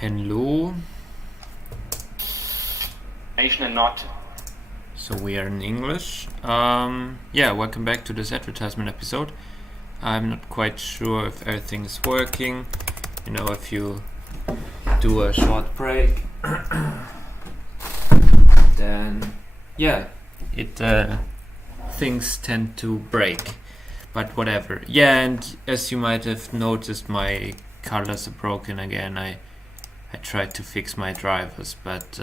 Hello. And not. So we are in English. Yeah, welcome back to this advertisement episode. I'm not quite sure if everything is working. You know, if you do a short break, then yeah, things tend to break. But whatever. Yeah, and as you might have noticed, my colors are broken again. I tried to fix my drivers, but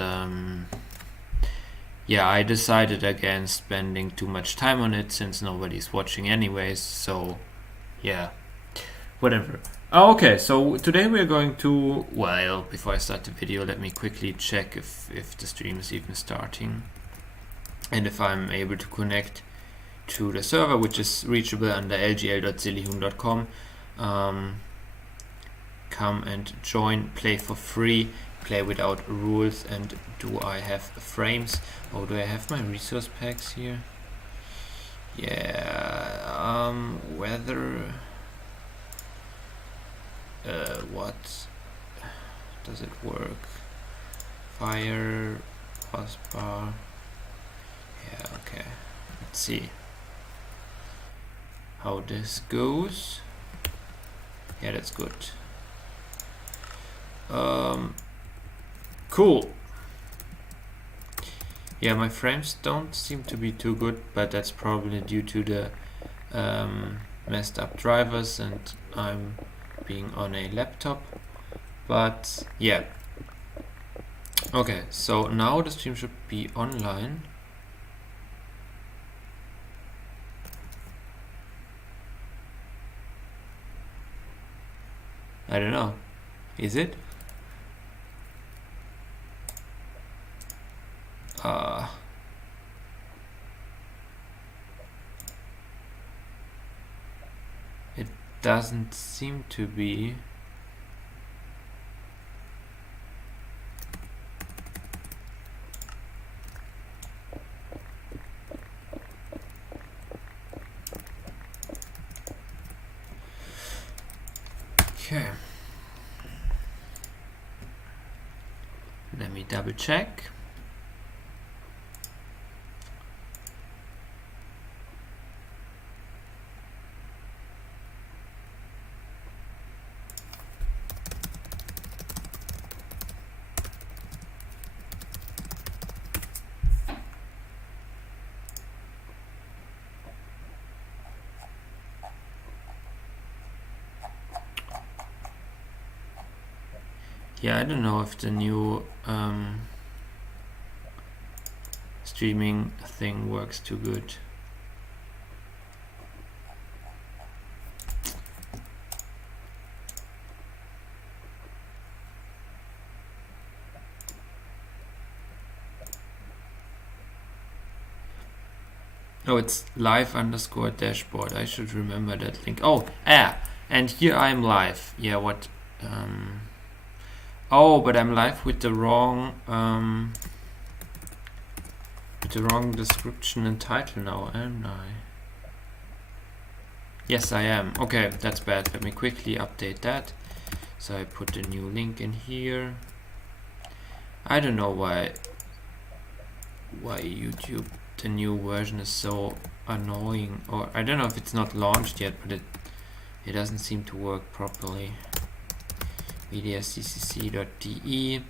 yeah, I decided against spending too much time on it since nobody's watching anyways, so yeah, whatever. Okay, so today we're going to, well, before I start the video, let me quickly check if the stream is even starting and if I'm able to connect to the server, which is reachable under lgl.sillyhoon.com. Come and join, play for free, play without rules. And do I have frames? Oh, do I have my resource packs here? Yeah, weather, what does it work? Fire, bar. Yeah, okay, let's see how this goes. Yeah, that's good. Cool. Yeah, my frames don't seem to be too good, but that's probably due to the messed up drivers and I'm being on a laptop. But yeah. Okay, so now the stream should be online. I don't know. Is it? It doesn't seem to be. Okay. Let me double check. Yeah, I don't know if the new streaming thing works too good. Oh, it's live_dashboard. I should remember that link. Oh, and here I'm live. Yeah, what? Oh, but I'm live with the wrong description and title now, am I? Yes, I am. Okay, that's bad. Let me quickly update that. So I put the new link in here. I don't know why YouTube, the new version, is so annoying, or I don't know if it's not launched yet, but it doesn't seem to work properly. mediaccc.de.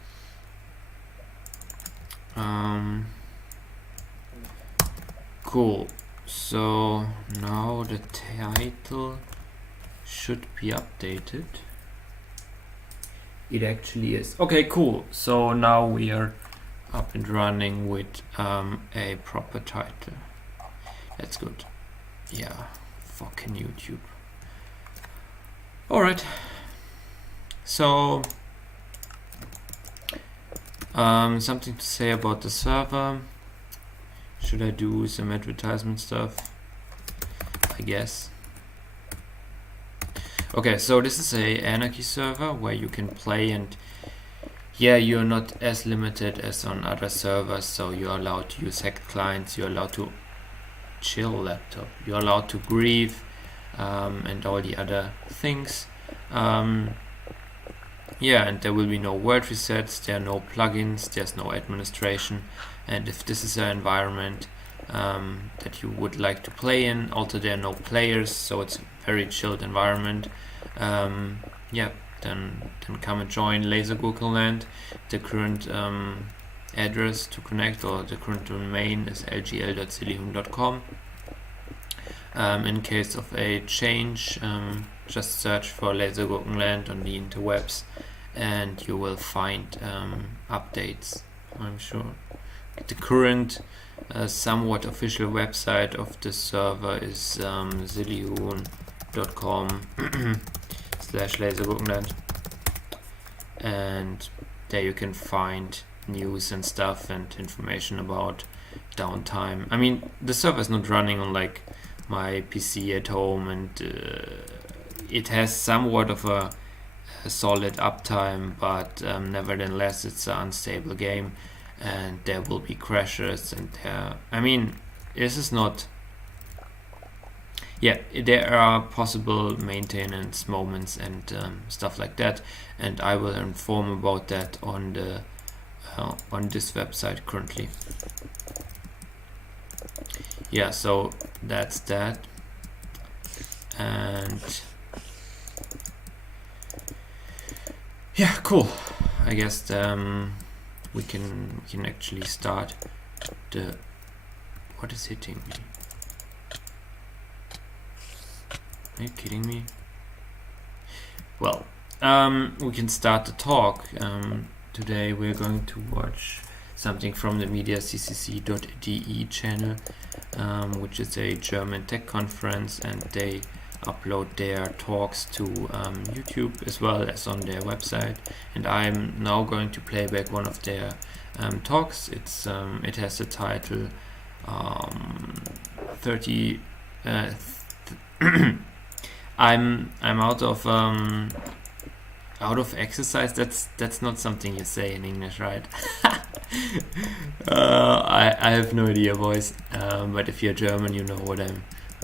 Cool. So now the title should be updated. It actually is. Okay, cool. So now we are up and running with a proper title. That's good. Yeah, fucking YouTube. Alright. So something to say about the server. Should I do some advertisement stuff? I guess. Okay, so this is a anarchy server where you can play, and yeah, you're not as limited as on other servers, so you're allowed to use hacked clients, you're allowed to chill laptop, you're allowed to grieve, and all the other things. Yeah, and there will be no word resets, there are no plugins, there's no administration, and if this is an environment that you would like to play in, also there are no players, so it's a very chilled environment. Yeah, then come and join Lasergurkenland. The current address to connect, or the current domain, is lgl.silihun.com. In case of a change, just search for Lasergurkenland on the interwebs and you will find updates, I'm sure. The current somewhat official website of the server is silihun.com/Lasergurkenland, and there you can find news and stuff and information about downtime. I mean, the server is not running on like my PC at home, and it has somewhat of a solid uptime, but nevertheless it's an unstable game and there will be crashes, and I mean, this is not, yeah, there are possible maintenance moments and stuff like that, and I will inform about that on the on this website currently. Yeah, so that's that, and yeah, cool. I guess we can actually start the. What is hitting me? Are you kidding me? Well, we can start the talk. Today we're going to watch something from the mediaccc.de channel, which is a German tech conference, and they upload their talks to YouTube as well as on their website. And I'm now going to play back one of their talks. It's it has the title 30. I'm out of exercise. That's not something you say in English, right? I have no idea, boys. But if you're German, you know what I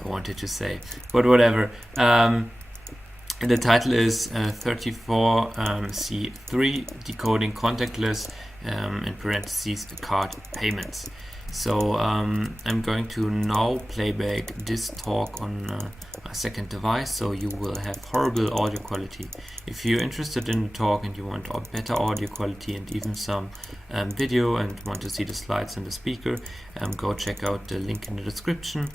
wanted to say. But whatever. The title is 34C3 Decoding Contactless, in parentheses, card payments. So I'm going to now play back this talk on a second device, so you will have horrible audio quality. If you're interested in the talk and you want better audio quality and even some video and want to see the slides and the speaker, go check out the link in the description,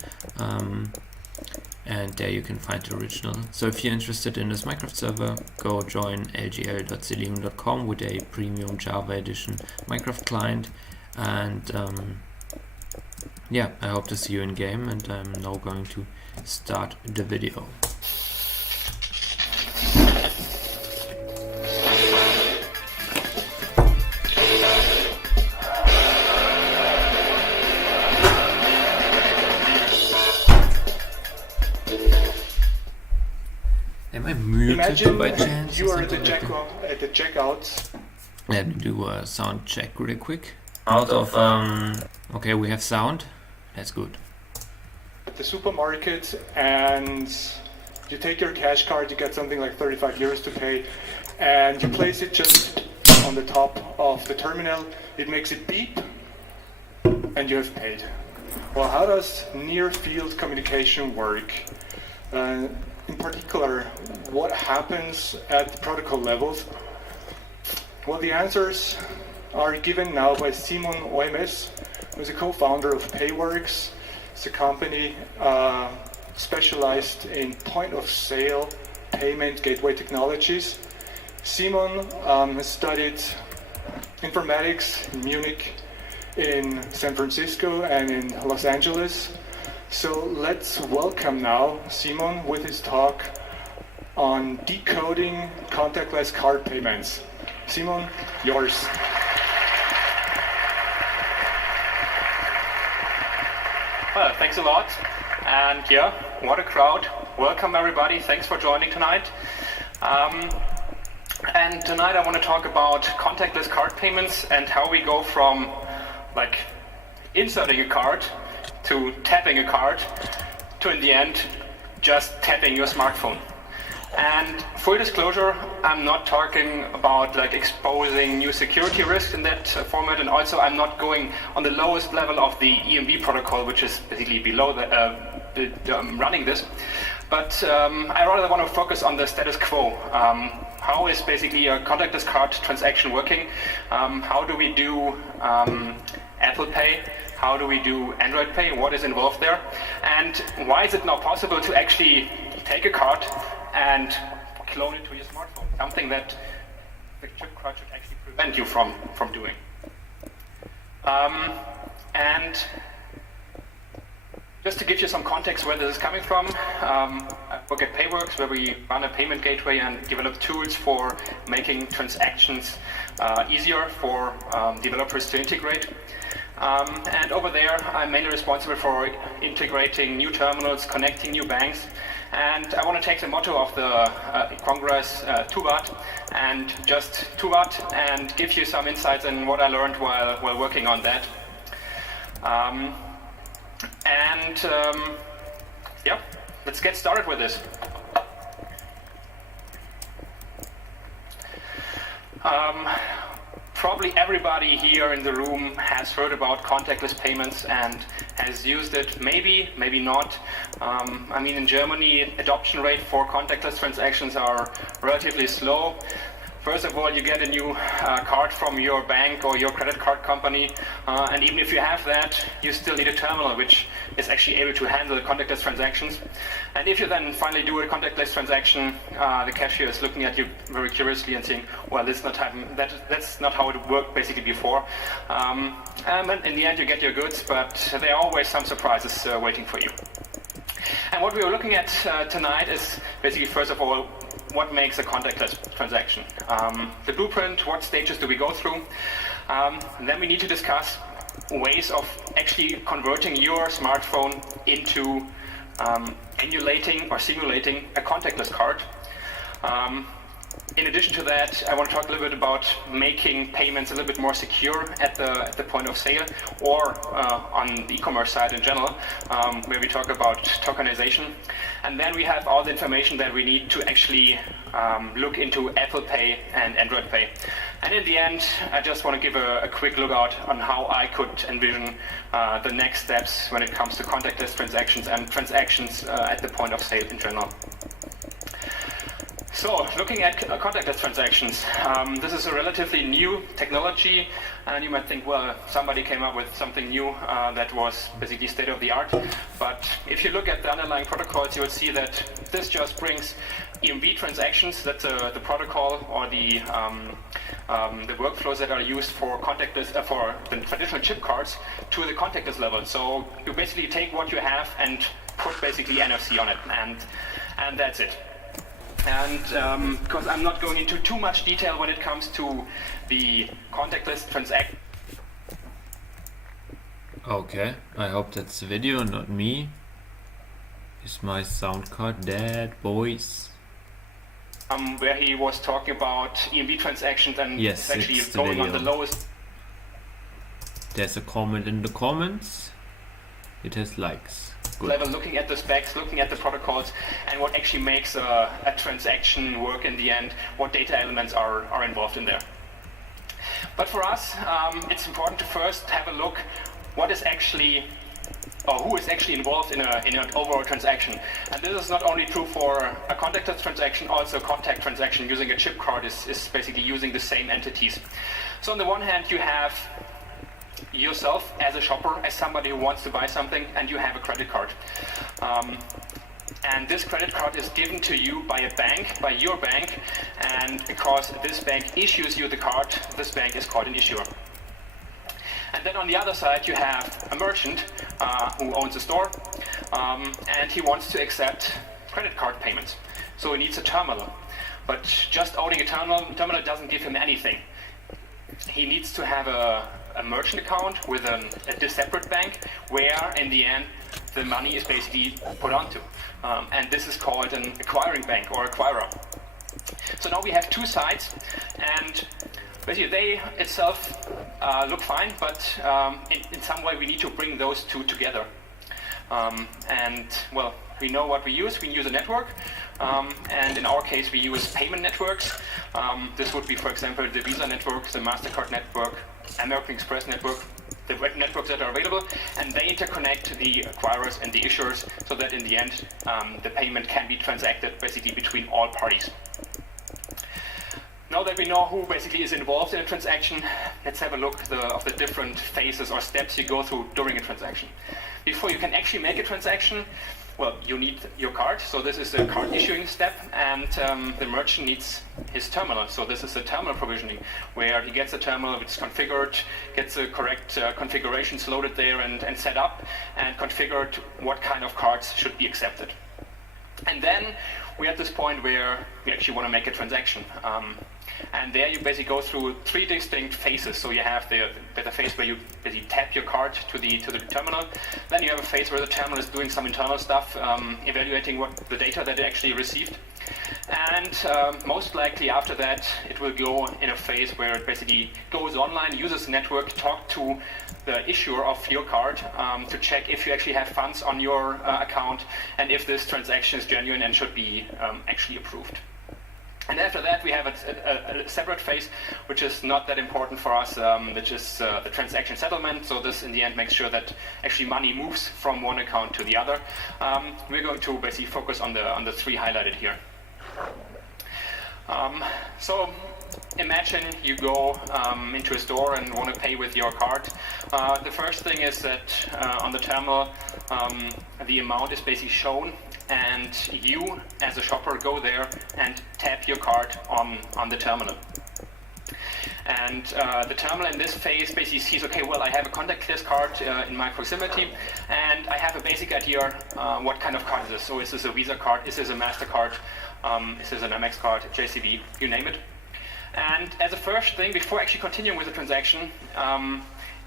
and there you can find the original. So if you're interested in this Minecraft server, go join lgl.silihun.com with a premium Java edition Minecraft client, and yeah, I hope to see you in game, and I'm now going to start the video. Am I muted by chance? You are at the checkout. Let me do a sound check really quick. Out of okay, we have sound. That's good. At the supermarket, and you take your cash card, you get something like 35 euros to pay, and you place it just on the top of the terminal. It makes it beep, and you have paid. Well, how does near-field communication work? In particular, what happens at the protocol levels? Well, the answers are given now by Simon Oemes, who is a co-founder of Payworks. It's a company specialized in point-of-sale payment gateway technologies. Simon has studied informatics in Munich, in San Francisco, and in Los Angeles. So let's welcome now Simon with his talk on decoding contactless card payments. Simon, yours. Well, thanks a lot. And yeah, what a crowd. Welcome everybody. Thanks for joining tonight. And tonight I want to talk about contactless card payments and how we go from like inserting a card to tapping a card to in the end just tapping your smartphone. And full disclosure, I'm not talking about like exposing new security risks in that format, and also I'm not going on the lowest level of the EMB protocol, which is basically below running this. But I rather want to focus on the status quo. How is basically a contactless card transaction working? How do we do Apple Pay? How do we do Android Pay? What is involved there? And why is it now possible to actually take a card and clone it to your smartphone? Something that the chip card should actually prevent you from doing. And just to give you some context where this is coming from, I work at Payworks, where we run a payment gateway and develop tools for making transactions easier for developers to integrate. And over there, I'm mainly responsible for integrating new terminals, connecting new banks. And I want to take the motto of the Congress, Tuvat, and just Tuvat, and give you some insights in what I learned while working on that. Yeah, let's get started with this. Probably everybody here in the room has heard about contactless payments and has used it. Maybe, maybe not. I mean, in Germany, adoption rate for contactless transactions are relatively slow. First of all, you get a new card from your bank or your credit card company, and even if you have that, you still need a terminal which is actually able to handle contactless transactions. And if you then finally do a contactless transaction, the cashier is looking at you very curiously and saying, well, that's not how it worked basically before. And in the end, you get your goods, but there are always some surprises waiting for you. And what we are looking at tonight is basically, first of all, what makes a contactless transaction? The blueprint, what stages do we go through? And then we need to discuss ways of actually converting your smartphone into emulating or simulating a contactless card. In addition to that, I want to talk a little bit about making payments a little bit more secure at the point of sale, or on the e-commerce side in general, where we talk about tokenization. And then we have all the information that we need to actually look into Apple Pay and Android Pay. And in the end, I just want to give a quick look out on how I could envision the next steps when it comes to contactless transactions and transactions at the point of sale in general. So, looking at contactless transactions, this is a relatively new technology, and you might think, well, somebody came up with something new that was basically state of the art. But if you look at the underlying protocols, you will see that this just brings EMV transactions, that's the protocol or the workflows that are used for contactless, for the traditional chip cards, to the contactless level. So you basically take what you have and put basically NFC on it, and that's it. And because I'm not going into too much detail when it comes to the contactless transaction. Okay, I hope that's the video, not me. Is my sound card dead, boys? Where he was talking about EMB transactions and yes, actually it's going the on the lowest. There's a comment in the comments. It has likes. Good. Level, looking at the specs, looking at the protocols, and what actually makes a transaction work in the end, what data elements are involved in there. But for us, it's important to first have a look what is actually, or who is actually involved in an overall transaction. And this is not only true for a contactless transaction, also a contact transaction using a chip card is basically using the same entities. So on the one hand, you have yourself as a shopper, as somebody who wants to buy something, and you have a credit card. And this credit card is given to you by a bank, by your bank, and because this bank issues you the card, this bank is called an issuer. And then on the other side you have a merchant who owns a store, and he wants to accept credit card payments. So he needs a terminal. But just owning a terminal doesn't give him anything. He needs to have a merchant account with a separate bank where in the end the money is basically put onto. And this is called an acquiring bank or acquirer. So now we have two sides, and basically they itself look fine, but in some way we need to bring those two together. And well, we know what we use. We use a network. And in our case, we use payment networks. This would be, for example, the Visa network, the MasterCard network, American Express network, the web networks that are available, and they interconnect the acquirers and the issuers so that in the end, the payment can be transacted basically between all parties. Now that we know who basically is involved in a transaction, let's have a look of the different phases or steps you go through during a transaction. Before you can actually make a transaction, well, you need your card, so this is the card issuing step, and the merchant needs his terminal. So this is the terminal provisioning, where he gets a terminal which is configured, gets the correct configurations loaded there and set up, and configured what kind of cards should be accepted. And then we're at this point where we actually want to make a transaction. And there you basically go through 3 distinct phases. So you have the phase where you basically tap your card to the terminal. Then you have a phase where the terminal is doing some internal stuff, evaluating what the data that it actually received. And most likely after that, it will go in a phase where it basically goes online, uses the network, talk to the issuer of your card to check if you actually have funds on your account and if this transaction is genuine and should be actually approved. And after that, we have a separate phase, which is not that important for us, which is the transaction settlement. So this, in the end, makes sure that actually money moves from one account to the other. We're going to basically focus on the 3 highlighted here. So imagine you go into a store and want to pay with your card. The first thing is that on the terminal, the amount is basically shown, and you, as a shopper, go there and tap your card on the terminal. And the terminal in this phase basically sees, okay, well, I have a contactless card in my proximity, and I have a basic idea what kind of card is this. So is this a Visa card? Is this a MasterCard? Is this an Amex card, JCB, you name it. And as a first thing, before actually continuing with the transaction,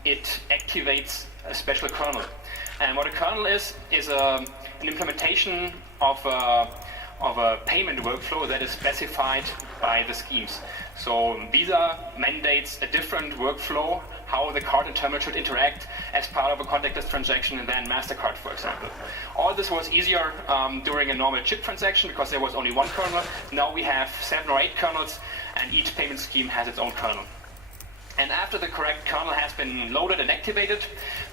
it activates a special kernel. And what a kernel is an implementation of a payment workflow that is specified by the schemes. So Visa mandates a different workflow, how the card and terminal should interact as part of a contactless transaction than MasterCard, for example. All this was easier during a normal chip transaction because there was only one kernel. Now we have 7 or 8 kernels, and each payment scheme has its own kernel. And after the correct kernel has been loaded and activated,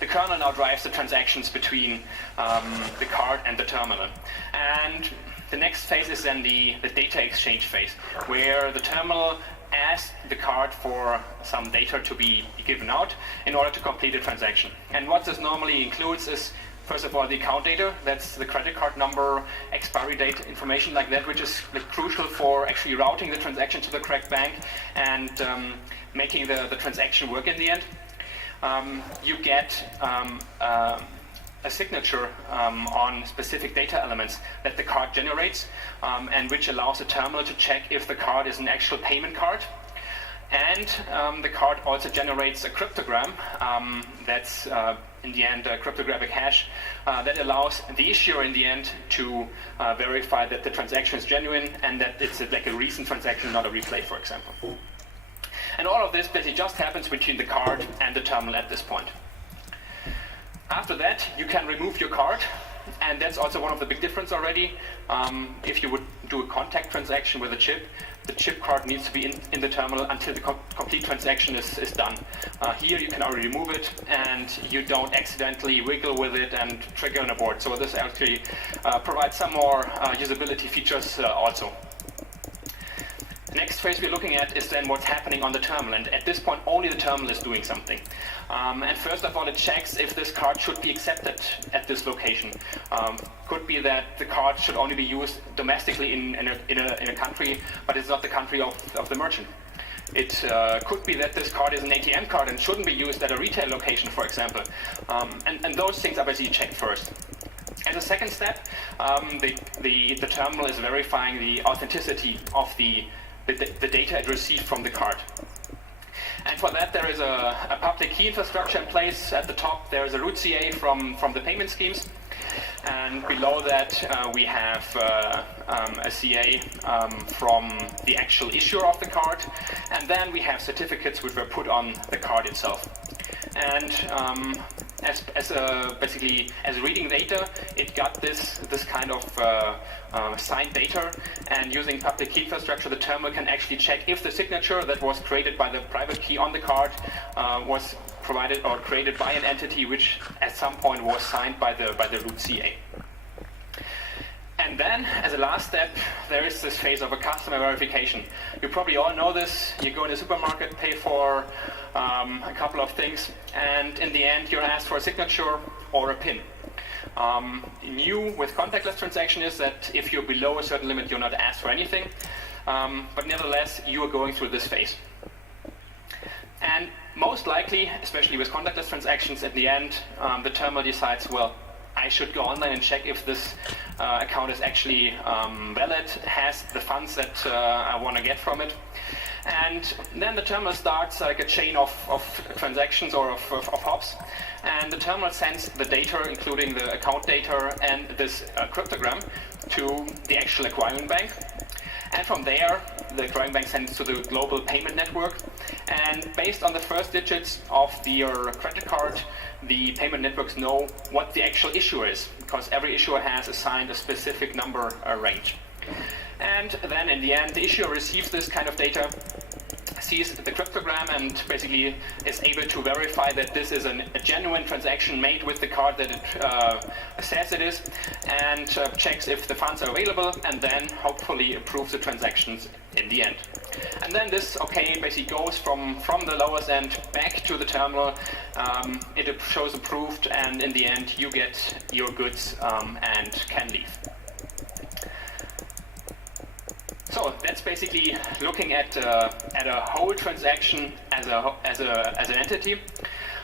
the kernel now drives the transactions between the card and the terminal. And the next phase is then the data exchange phase, where the terminal asks the card for some data to be given out in order to complete a transaction. And what this normally includes is, first of all, the account data. That's the credit card number, expiry date, information like that, which is crucial for actually routing the transaction to the correct bank and making the transaction work in the end. You get a signature on specific data elements that the card generates, and which allows the terminal to check if the card is an actual payment card. And the card also generates a cryptogram that's in the end a cryptographic hash that allows the issuer in the end to verify that the transaction is genuine and that it's like a recent transaction, not a replay, for example. And all of this basically just happens between the card and the terminal at this point. After that, you can remove your card, and that's also one of the big differences already. If you would do a contact transaction with a chip, the chip card needs to be in the terminal until the complete transaction is done. Here you can already remove it, and you don't accidentally wiggle with it and trigger an abort. So this actually provides some more usability features also. The next phase we're looking at is then what's happening on the terminal, and at this point only the terminal is doing something. And first of all, it checks if this card should be accepted at this location. Could be that the card should only be used domestically in a country, but it's not the country of the merchant. It could be that this card is an ATM card and shouldn't be used at a retail location, for example. And those things are basically checked first. As a second step, the terminal is verifying the authenticity of the data it received from the card. And for that, there is a public key infrastructure in place. At the top, there is a root CA from the payment schemes. And below that, we have a CA from the actual issuer of the card. And then we have certificates which were put on the card itself. And basically as reading data, it got this kind of signed data, and using public key infrastructure, the terminal can actually check if the signature that was created by the private key on the card was provided or created by an entity which at some point was signed by the root CA. And then, as a last step, there is this phase of a customer verification. You probably all know this. You go in the supermarket, pay for a couple of things, and in the end, you're asked for a signature or a PIN. New with contactless transaction is that if you're below a certain limit, you're not asked for anything. But nevertheless, you are going through this phase. And most likely, especially with contactless transactions, at the end, the terminal decides, well, I should go online and check if this account is actually valid, has the funds that I want to get from it. And then the terminal starts like a chain of transactions or of hops. And the terminal sends the data, including the account data and this cryptogram, to the actual acquiring bank. And from there, the acquiring bank sends it to the global payment network. And based on the first digits of your credit card, the payment networks know what the actual issuer is, because every issuer has assigned a specific number range. And then in the end, the issuer receives this kind of data, sees the cryptogram, and basically is able to verify that this is a genuine transaction made with the card that it says it is, and checks if the funds are available, and then hopefully approves the transactions in the end. And then this basically goes from the lowest end back to the terminal. It shows approved, and in the end you get your goods and can leave. So that's basically looking at a whole transaction as an entity.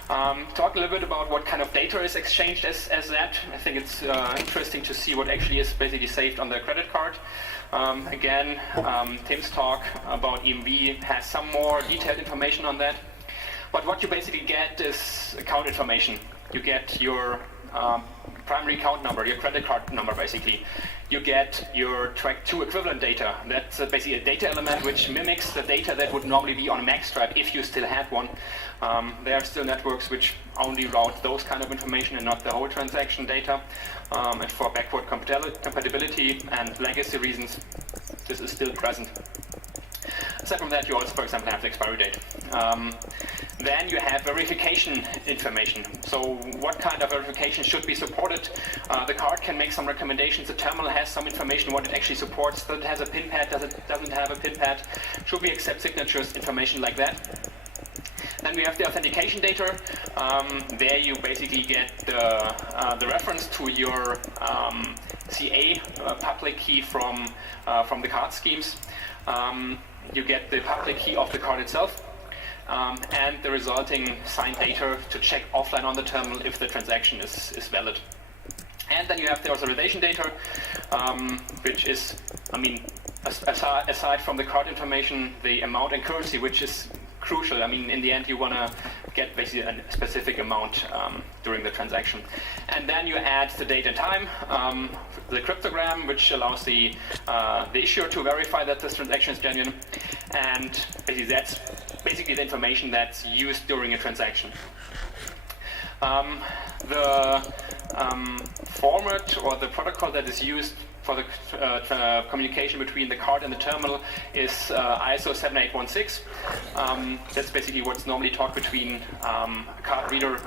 Talk a little bit about what kind of data is exchanged as that. I think it's interesting to see what actually is basically saved on the credit card. Again, Tim's talk about EMV has some more detailed information on that. But what you basically get is account information. You get your primary account number, your credit card number basically. You get your track 2 equivalent data. That's basically a data element which mimics the data that would normally be on a magstripe if you still had one. There are still networks which only route those kind of information and not the whole transaction data. And for backward compatibility and legacy reasons, this is still present. Aside from that, you also, for example, have the expiry date. Then you have verification information. So what kind of verification should be supported? The card can make some recommendations. The terminal has some information what it actually supports. Does it have a PIN pad? Doesn't have a PIN pad? Should we accept signatures? Information like that. Then we have the authentication data. There you basically get the reference to your CA public key from the card schemes. You get the public key of the card itself, and the resulting signed data to check offline on the terminal if the transaction is valid. And then you have the authorization data, which is, aside from the card information, the amount and currency, which is crucial. In the end, you want to get basically a specific amount during the transaction. And then you add the date and time, the cryptogram, which allows the issuer to verify that this transaction is genuine. And basically that's basically the information that's used during a transaction. The format or the protocol that is used for the communication between the card and the terminal is ISO 7816. That's basically what's normally taught between card reader,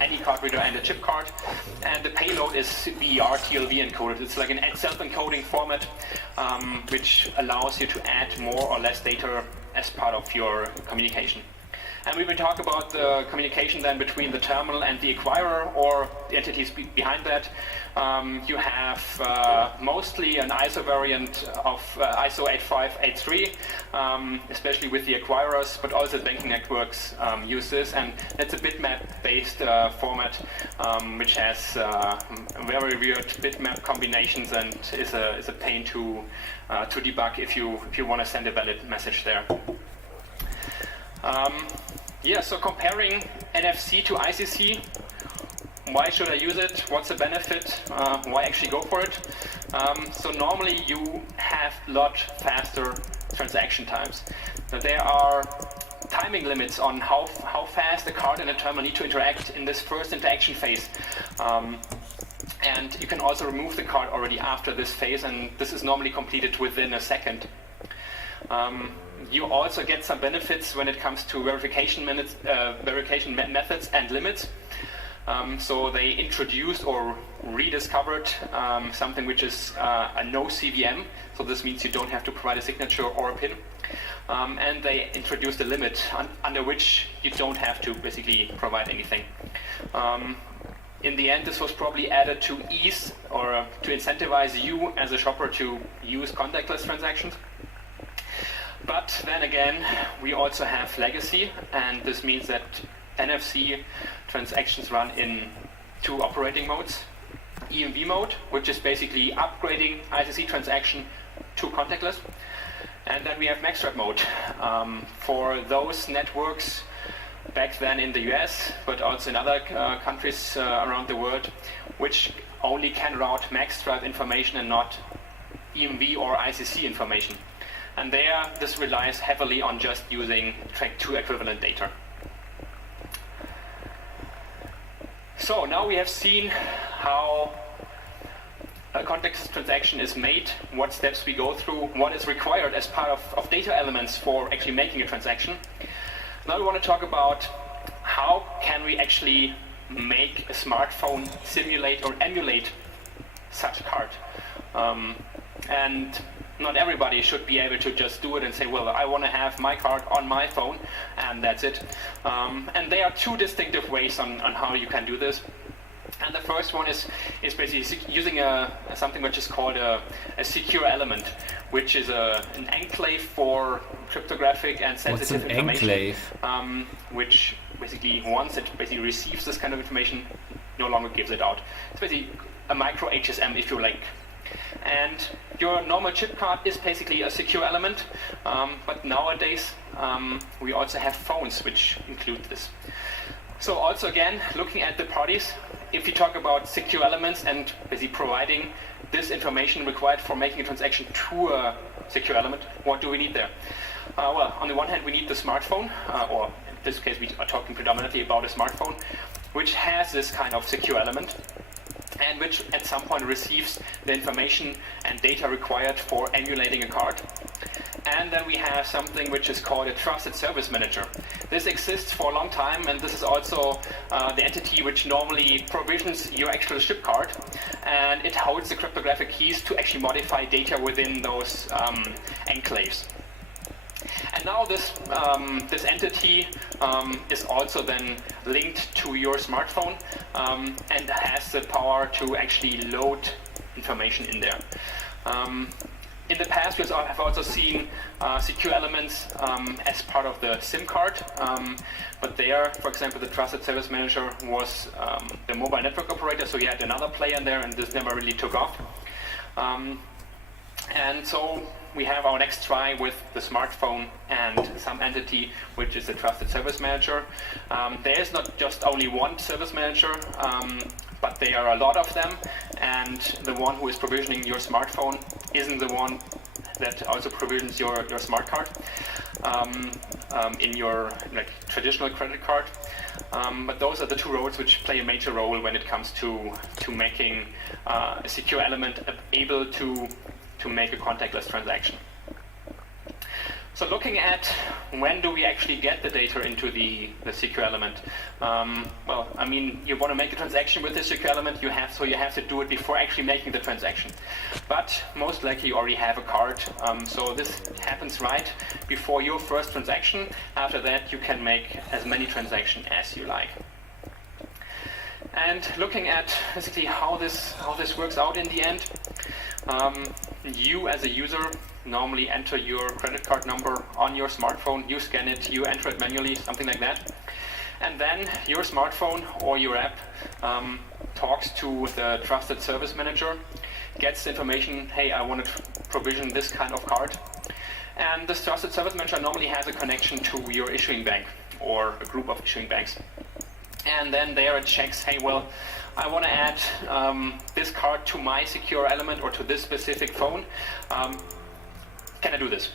any card reader and a chip card. And the payload is BER TLV encoded. It's like an self-encoding format which allows you to add more or less data as part of your communication. And we will talk about the communication then between the terminal and the acquirer or the entities behind that. You have mostly an ISO variant of ISO 8583, especially with the acquirers, but also banking networks use this. And that's a bitmap-based format, which has very weird bitmap combinations and is a pain to debug if you want to send a valid message there. So comparing NFC to ICC, why should I use it? What's the benefit? Why actually go for it? So normally you have a lot faster transaction times. There are timing limits on how fast the card and the terminal need to interact in this first interaction phase. And you can also remove the card already after this phase, and this is normally completed within a second. You also get some benefits when it comes to verification methods and limits. So they introduced or rediscovered something which is a no CVM. So this means you don't have to provide a signature or a PIN. And they introduced a limit under which you don't have to basically provide anything. In the end, this was probably added to ease or to incentivize you as a shopper to use contactless transactions. But then again, we also have legacy, and this means that NFC transactions run in two operating modes. EMV mode, which is basically upgrading ICC transaction to contactless. And then we have Maxtrap mode for those networks back then in the US, but also in other countries around the world, which only can route Maxtrap information and not EMV or ICC information. And there, this relies heavily on just using track 2 equivalent data. So now we have seen how a contactless transaction is made, what steps we go through, what is required as part of data elements for actually making a transaction. Now we want to talk about how can we actually make a smartphone simulate or emulate such a card. And not everybody should be able to just do it and say, well, I want to have my card on my phone, and that's it. And there are two distinctive ways on how you can do this. And the first one is basically using something which is called a secure element, which is an enclave for cryptographic and sensitive information. Enclave? Which basically, once it basically receives this kind of information, no longer gives it out. It's basically a micro HSM, if you like. And your normal chip card is basically a secure element, but nowadays we also have phones which include this. So also again, looking at the parties, if you talk about secure elements and basically providing this information required for making a transaction to a secure element, what do we need there? Well, on the one hand, we need the smartphone, or in this case, we are talking predominantly about a smartphone, which has this kind of secure element, and which at some point receives the information and data required for emulating a card. And then we have something which is called a trusted service manager. This exists for a long time, and this is also the entity which normally provisions your actual chip card, and it holds the cryptographic keys to actually modify data within those enclaves. And now this entity is also then linked to your smartphone and has the power to actually load information in there. In the past, we have also seen secure elements as part of the SIM card, but there, for example, the Trusted Service Manager was the mobile network operator, so you had another player in there, and this never really took off. And so we have our next try with the smartphone and some entity which is a Trusted Service Manager. There is not just only one service manager, but there are a lot of them, and the one who is provisioning your smartphone isn't the one that also provisions your smart card in your traditional credit card. But those are the two roles which play a major role when it comes to making a secure element able to make a contactless transaction. So looking at when do we actually get the data into the secure element? Well, I mean, you want to make a transaction with the secure element, you have to do it before actually making the transaction. But most likely you already have a card, so this happens right before your first transaction. After that, you can make as many transactions as you like. And looking at basically how this works out in the end, you as a user normally enter your credit card number on your smartphone, you scan it, you enter it manually, something like that. And then your smartphone or your app talks to the Trusted Service Manager, gets the information, hey, I want to provision this kind of card. And this Trusted Service Manager normally has a connection to your issuing bank or a group of issuing banks. And then there it checks, hey, well, I want to add this card to my secure element or to this specific phone. Can I do this?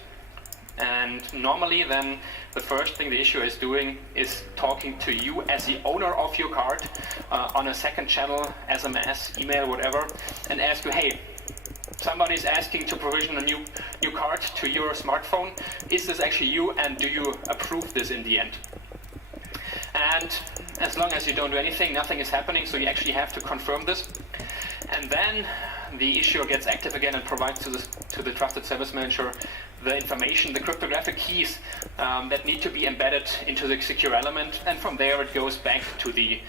And normally then the first thing the issuer is doing is talking to you as the owner of your card on a second channel, SMS, email, whatever, and ask you, hey, somebody is asking to provision a new card to your smartphone. Is this actually you, and do you approve this in the end? And as long as you don't do anything, nothing is happening, so you actually have to confirm this. And then the issuer gets active again and provides to the trusted service manager the information, the cryptographic keys that need to be embedded into the secure element, and from there it goes back to the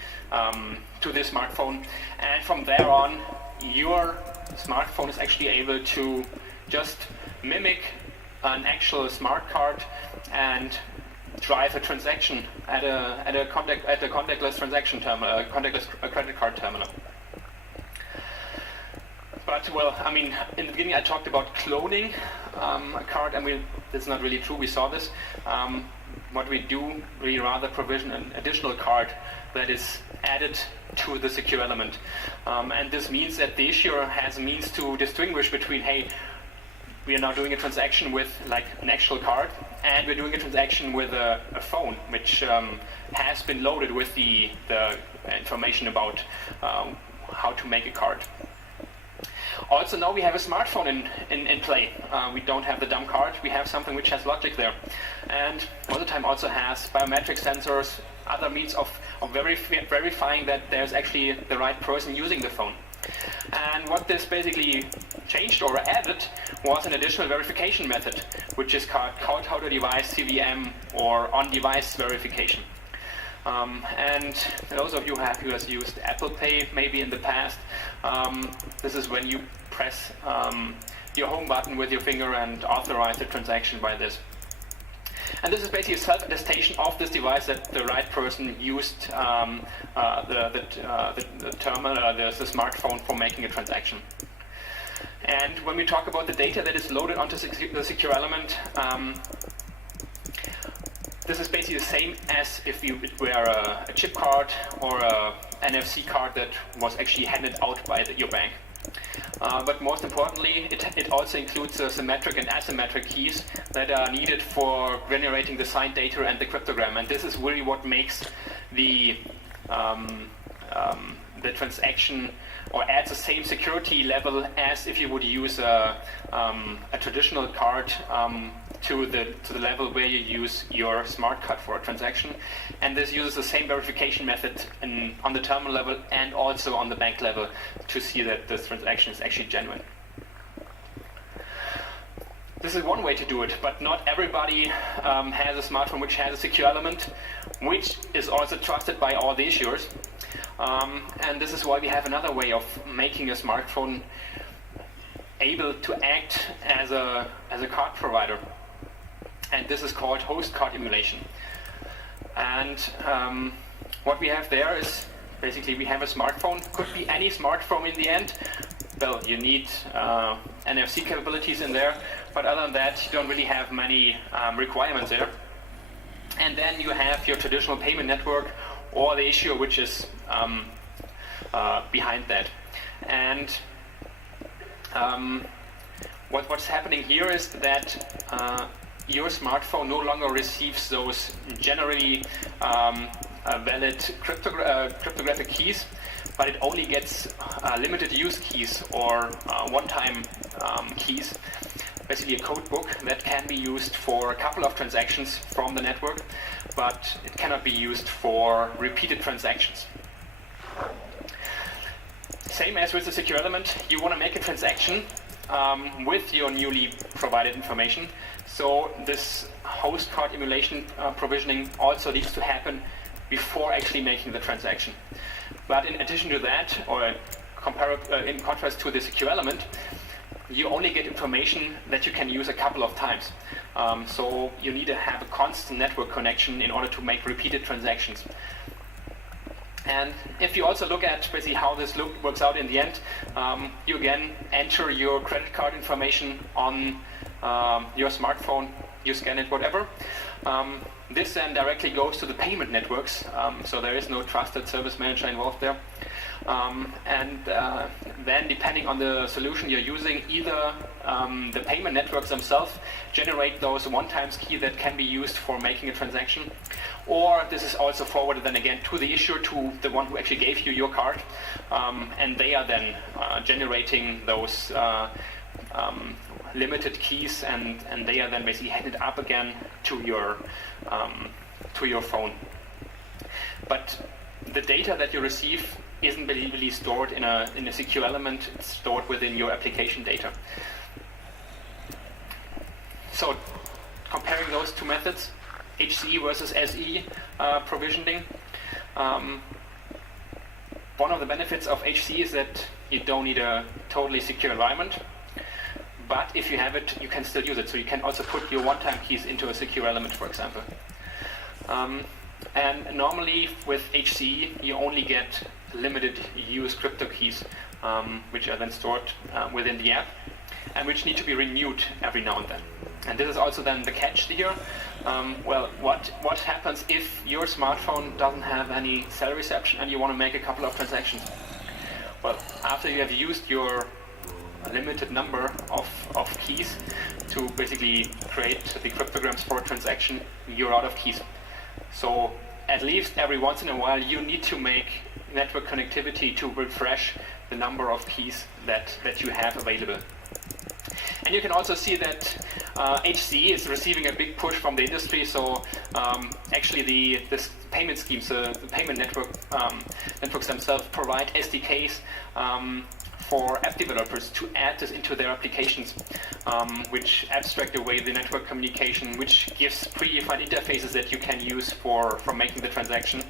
smartphone, and from there on your smartphone is actually able to just mimic an actual smart card and drive a transaction at a contactless transaction terminal, a contactless credit card terminal. But well, I mean, in the beginning I talked about cloning a card, and that's not really true. We saw this. What we do, we rather provision an additional card that is added to the secure element, and this means that the issuer has a means to distinguish between, hey, we are now doing a transaction with like an actual card, and we're doing a transaction with a phone, which has been loaded with the information about how to make a card. Also now we have a smartphone in play. We don't have the dumb card, we have something which has logic there. And all the time also has biometric sensors, other means of verifying that there's actually the right person using the phone. And what this basically changed or added was an additional verification method, which is called code-how-to-device CVM, or on-device verification. And those of you who have used Apple Pay maybe in the past, this is when you press your home button with your finger and authorize the transaction by this. And this is basically a self-attestation of this device that the right person used the terminal, the smartphone, for making a transaction. And when we talk about the data that is loaded onto the secure element, this is basically the same as if it were a chip card or a NFC card that was actually handed out by your bank. But most importantly, it also includes the symmetric and asymmetric keys that are needed for generating the signed data and the cryptogram. And this is really what makes the transaction, or adds the same security level as if you would use a traditional card to the level where you use your smart card for a transaction. And this uses the same verification method on the terminal level and also on the bank level to see that this transaction is actually genuine. This is one way to do it, but not everybody has a smartphone which has a secure element, which is also trusted by all the issuers. And this is why we have another way of making a smartphone able to act as a card provider. And this is called host card emulation. And what we have there is basically we have a smartphone, could be any smartphone in the end. Well, you need NFC capabilities in there, but other than that, you don't really have many requirements there. And then you have your traditional payment network or the issuer, which is behind that. And what's happening here is that your smartphone no longer receives those generally valid cryptographic keys, but it only gets limited use keys or one-time keys, basically a code book that can be used for a couple of transactions from the network, but it cannot be used for repeated transactions. Same as with the secure element, you want to make a transaction with your newly provided information. So this host card emulation provisioning also needs to happen before actually making the transaction. But in addition to that, or in contrast to the secure element, you only get information that you can use a couple of times. So you need to have a constant network connection in order to make repeated transactions. And if you also look at basically how this works out in the end, you again enter your credit card information on your smartphone. you scan it, whatever. This then directly goes to the payment networks, so there is no trusted service manager involved there. Then depending on the solution you're using, either the payment networks themselves generate those one-time key that can be used for making a transaction, or this is also forwarded then again to the issuer, to the one who actually gave you your card, and they are then generating those limited keys, and they are then basically handed up again to your phone. But the data that you receive isn't really stored in a secure element. It's stored within your application data. So, comparing those two methods, HCE versus SE provisioning. One of the benefits of HCE is that you don't need a totally secure environment. But if you have it, you can still use it. So you can also put your one-time keys into a secure element, for example. And normally with HCE, you only get limited use crypto keys, which are then stored within the app, and which need to be renewed every now and then. And this is also then the catch here. Well, what happens if your smartphone doesn't have any cell reception and you want to make a couple of transactions? Well, after you have used your limited number of keys to basically create the cryptograms for a transaction, you're out of keys. So at least every once in a while you need to make network connectivity to refresh the number of keys that you have available. And you can also see that HCE is receiving a big push from the industry. So actually the payment schemes, the payment networks themselves provide SDKs for app developers to add this into their applications, which abstract away the network communication, which gives predefined interfaces that you can use for making the transaction.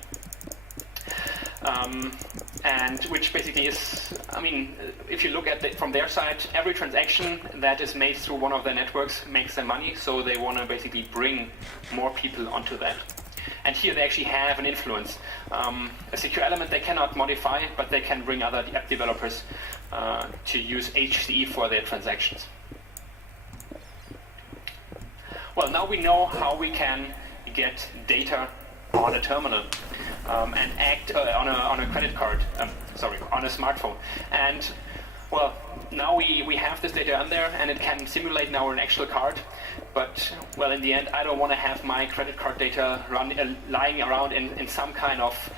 And which basically is, I mean, if you look at it from their side, every transaction that is made through one of their networks makes them money, so they want to basically bring more people onto that. And here they actually have an influence. A secure element they cannot modify, but they can bring other app developers to use HCE for their transactions. Well, now we know how we can get data on a terminal and act on a credit card, on a smartphone. And well, now we have this data on there, and it can simulate now an actual card. But well, in the end, I don't want to have my credit card data lying around in some kind of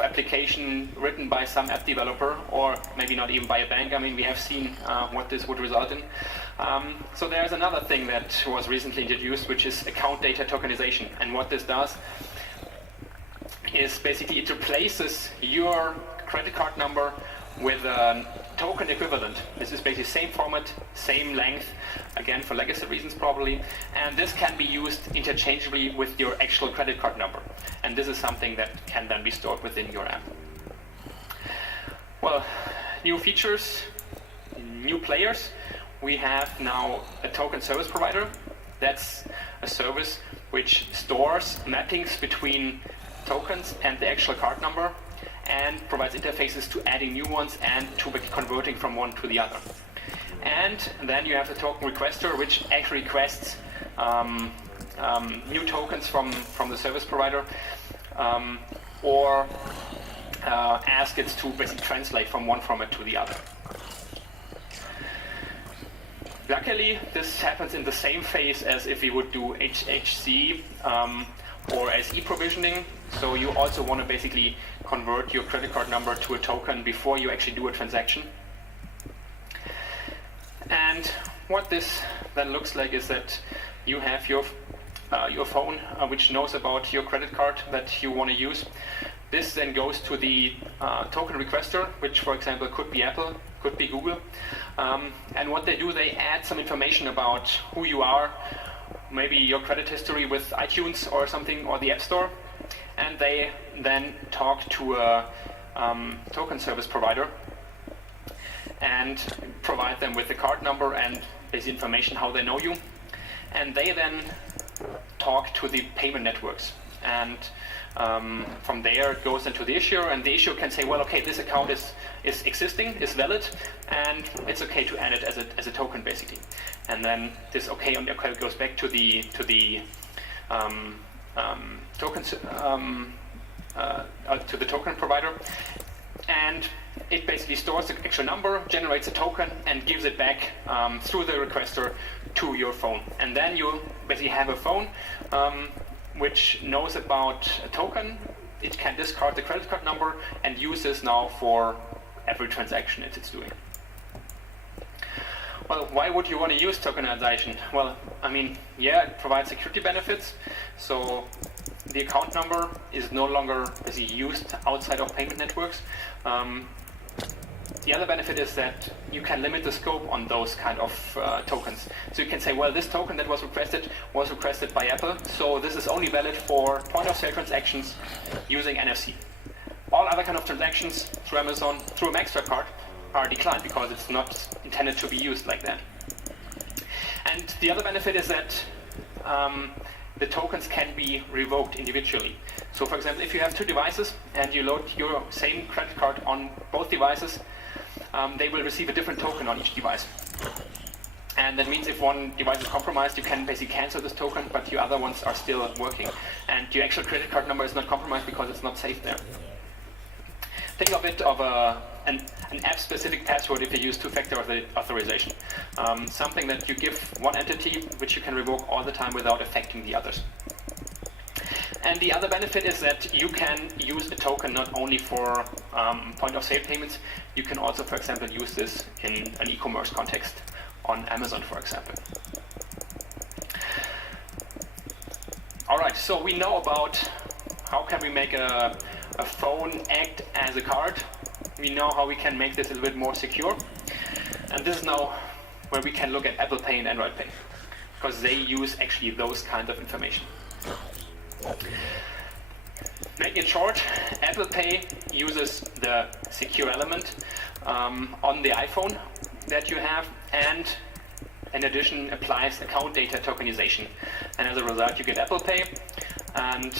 application written by some app developer, or maybe not even by a bank. I mean, we have seen what this would result in. So there's another thing that was recently introduced, which is account data tokenization. And what this does is basically it replaces your credit card number with a token equivalent. This is basically same format, same length, again for legacy reasons probably, and this can be used interchangeably with your actual credit card number. And this is something that can then be stored within your app. Well, new features, new players. We have now a token service provider. That's a service which stores mappings between tokens and the actual card number, and provides interfaces to adding new ones and to converting from one to the other. And then you have the token requester, which actually requests new tokens from the service provider, or asks it to basically translate from one format to the other. Luckily, this happens in the same phase as if we would do HCE or SE provisioning. So you also want to basically convert your credit card number to a token before you actually do a transaction. And what this then looks like is that you have your phone which knows about your credit card that you want to use. This then goes to the token requester, which for example could be Apple, could be Google. And what they do, they add some information about who you are, maybe your credit history with iTunes or something, or the App Store. And they then talk to a token service provider and provide them with the card number and basic information how they know you. And they then talk to the payment networks. and from there it goes into the issuer, and the issuer can say, well, okay, this account is existing, is valid, and it's okay to add it as a token basically. And then this okay on the account goes back to the token provider, and it basically stores the actual number, generates a token, and gives it back through the requester to your phone. And then you basically have a phone which knows about a token. It can discard the credit card number and use this now for every transaction it's doing. Well, why would you want to use tokenization? Well, I mean, yeah, it provides security benefits. So the account number is no longer basically used outside of payment networks. The other benefit is that you can limit the scope on those kind of tokens. So you can say, well, this token that was requested by Apple, so this is only valid for point-of-sale transactions using NFC. All other kind of transactions through Amazon, through a Mastercard, are declined because it's not intended to be used like that. And the other benefit is that the tokens can be revoked individually. So for example, if you have two devices and you load your same credit card on both devices, they will receive a different token on each device. And that means if one device is compromised, you can basically cancel this token, but your other ones are still working. And your actual credit card number is not compromised because it's not saved there. Think of it of an app-specific password if you use two-factor authorization. Something that you give one entity, which you can revoke all the time without affecting the others. And the other benefit is that you can use a token not only for point-of-sale payments, you can also, for example, use this in an e-commerce context on Amazon, for example. All right, so we know about how can we make a phone act as a card. We know how we can make this a little bit more secure. And this is now where we can look at Apple Pay and Android Pay, because they use actually those kinds of information. Making it short, Apple Pay uses the secure element on the iPhone that you have, and in addition applies account data tokenization. And as a result, you get Apple Pay. And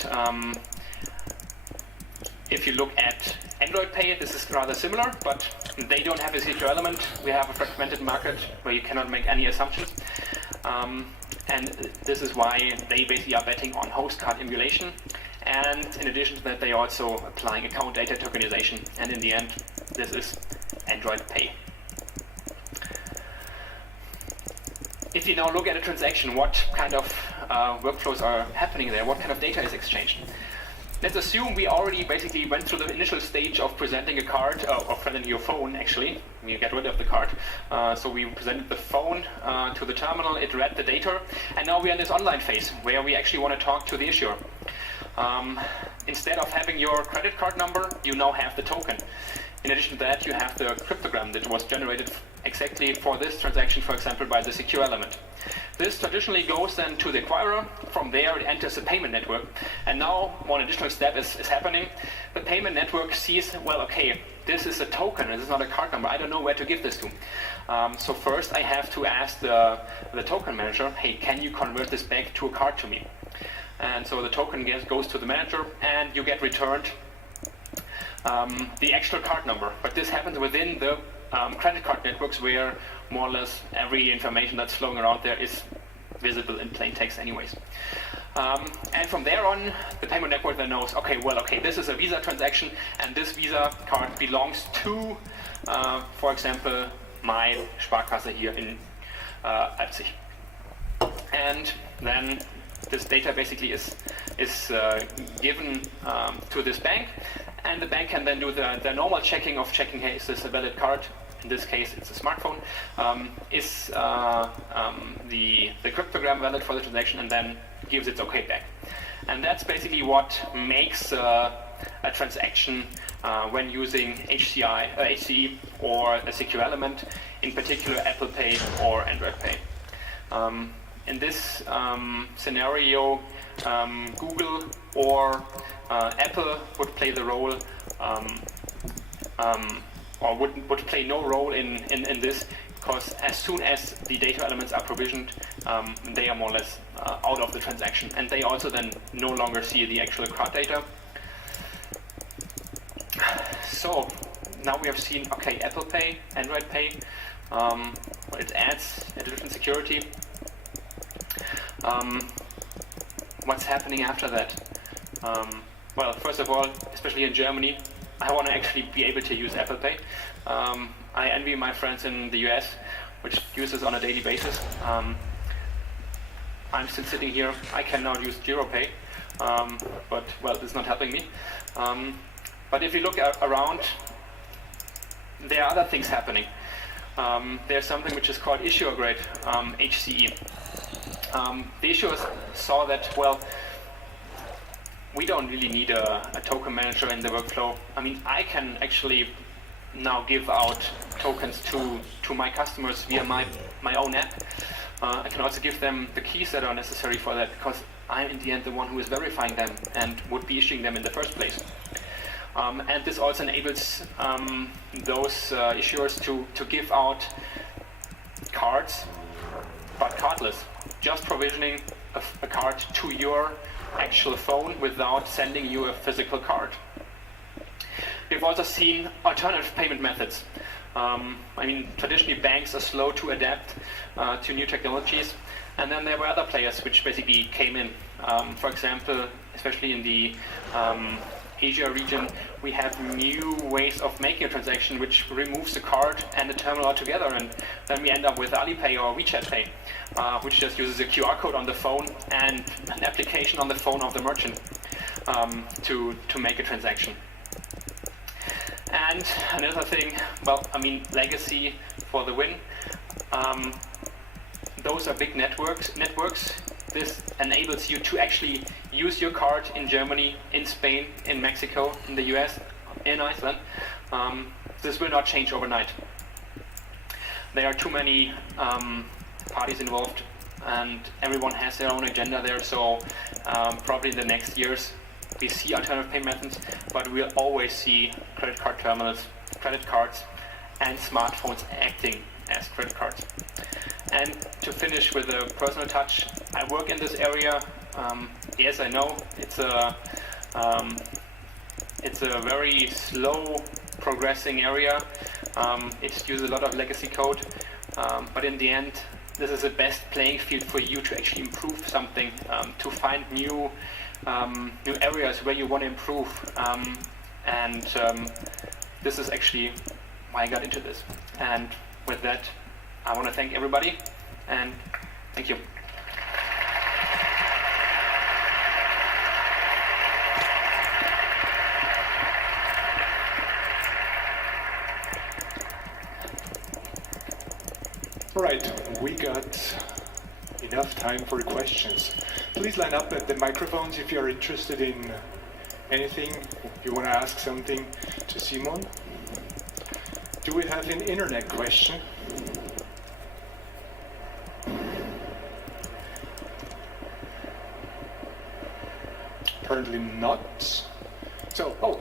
if you look at Android Pay, this is rather similar, but they don't have a secure element. We have a fragmented market where you cannot make any assumptions. And this is why they basically are betting on host card emulation. And in addition to that, they are also applying account data tokenization. And in the end, this is Android Pay. If you now look at a transaction, what kind of workflows are happening there? What kind of data is exchanged? Let's assume we already basically went through the initial stage of presenting a card, or presenting your phone actually. We get rid of the card. So we presented the phone to the terminal, it read the data, and now we're in this online phase where we actually want to talk to the issuer. Instead of having your credit card number, you now have the token. In addition to that, you have the cryptogram that was generated exactly for this transaction, for example, by the secure element. This traditionally goes then to the acquirer. From there, it enters the payment network. And now, one additional step is happening. The payment network sees, well, okay, this is a token, this is not a card number. I don't know where to give this to. So first, I have to ask the token manager, hey, can you convert this back to a card to me? And so the token goes to the manager, and you get returned the actual card number. But this happens within the credit card networks, where more or less every information that's flowing around there is visible in plain text anyways. And from there on, the payment network then knows, okay, this is a Visa transaction, and this Visa card belongs to, for example, my Sparkasse here in Leipzig. And then this data basically is given to this bank, and the bank can then do the normal checking, hey, is this a valid card? In this case, it's a smartphone. Is the cryptogram valid for the transaction, and then gives its okay back. And that's basically what makes a transaction when using HCE or a secure element, in particular Apple Pay or Android Pay. In this scenario, Google or Apple would play the role, or would play no role in this. because as soon as the data elements are provisioned, they are more or less out of the transaction, and they also then no longer see the actual card data. So now we have seen, okay, Apple Pay, Android Pay, it adds additional security. What's happening after that? Well, first of all, especially in Germany, I want to actually be able to use Apple Pay. I envy my friends in the US, which use this on a daily basis. I'm still sitting here. I can now use GiroPay, but well, it's not helping me. But if you look around, there are other things happening. There's something which is called issuer grade, HCE. The issuers saw that, well, we don't really need a token manager in the workflow. I mean, I can actually now give out tokens to my customers via my own app. I can also give them the keys that are necessary for that, because I'm in the end the one who is verifying them and would be issuing them in the first place. And this also enables those issuers to give out cards, but cardless, just provisioning a card to your actual phone without sending you a physical card. We've also seen alternative payment methods. I mean, traditionally banks are slow to adapt to new technologies, and then there were other players which basically came in. For example, especially in the Asia region, we have new ways of making a transaction which removes the card and the terminal altogether, and then we end up with Alipay or WeChat Pay, which just uses a QR code on the phone and an application on the phone of the merchant to make a transaction. And another thing, well, I mean, legacy for the win. Those are big networks. This enables you to actually use your card in Germany, in Spain, in Mexico, in the US, in Iceland. This will not change overnight. There are too many parties involved, and everyone has their own agenda there, so probably in the next years we see alternative payment methods, but we'll always see credit card terminals, credit cards, and smartphones acting as credit cards. And to finish with a personal touch, I work in this area. Yes, I know it's a very slow progressing area. It uses a lot of legacy code, but in the end, this is the best playing field for you to actually improve something, to find new areas where you want to improve, and this is actually why I got into this. And with that, I want to thank everybody, and thank you. All right, we got enough time for questions. Please line up at the microphones if you're interested in anything, if you want to ask something to Simon. Do we have an internet question? Apparently not. So,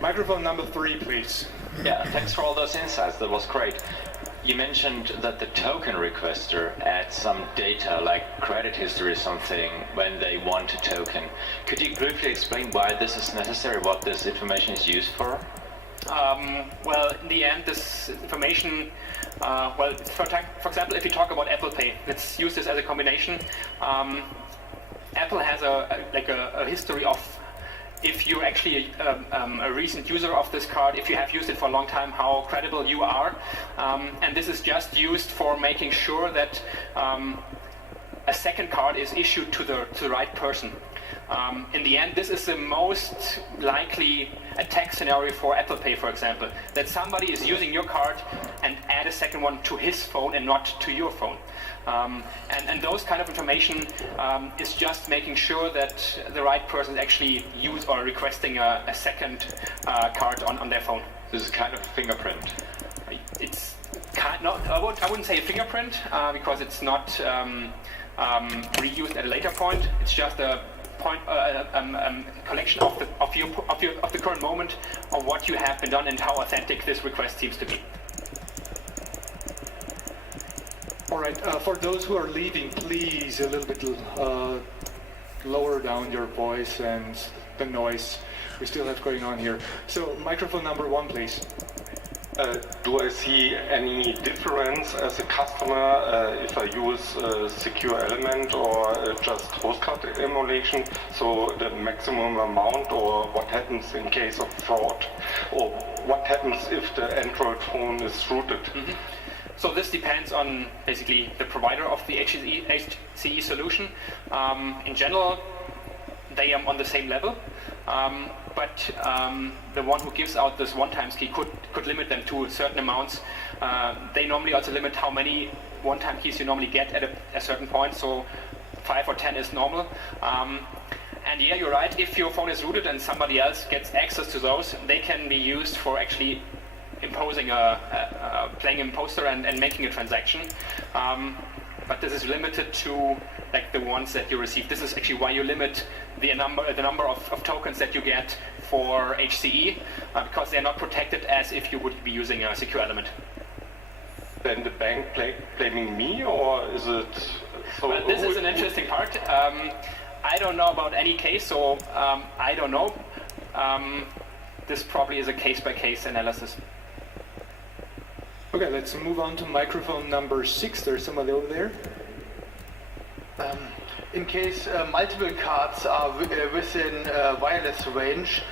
microphone number 3, please. Yeah, thanks for all those insights. That was great. You mentioned that the token requester adds some data, like credit history or something, when they want a token. Could you briefly explain why this is necessary, what this information is used for? Well, in the end, this information, well, for example, if you talk about Apple Pay, let's use this as a combination. Apple has a history of, if you're actually a recent user of this card, if you have used it for a long time, how credible you are. And this is just used for making sure that a second card is issued to the right person. In the end, this is the most likely attack scenario for Apple Pay, for example, that somebody is using your card and add a second one to his phone and not to your phone. And those kind of information is just making sure that the right person actually use or requesting a second card on their phone. This is kind of a fingerprint. It's I wouldn't say a fingerprint because it's not reused at a later point. It's just a collection of the current moment of what you have been done and how authentic this request seems to be. All right, for those who are leaving, please a little bit lower down your voice and the noise we still have going on here. So microphone number 1, please. Do I see any difference as a customer if I use a secure element or just host card emulation? So the maximum amount, or what happens in case of fraud, or what happens if the Android phone is rooted? Mm-hmm. So this depends on basically the provider of the HCE solution. In general, they are on the same level. But the one who gives out this one-time key could limit them to certain amounts. They normally also limit how many one-time keys you normally get at a certain point, so 5 or 10 is normal. And yeah, you're right, if your phone is rooted and somebody else gets access to those, they can be used for actually imposing playing imposter and making a transaction. But this is limited to like the ones that you receive. This is actually why you limit the number of tokens that you get for HCE, because they're not protected as if you would be using a secure element. Then the bank blaming me, or is it? So well, this is an interesting part. I don't know about any case, so I don't know. This probably is a case-by-case analysis. Okay, let's move on to microphone number 6. There's somebody over there. In case multiple cards are within wireless range,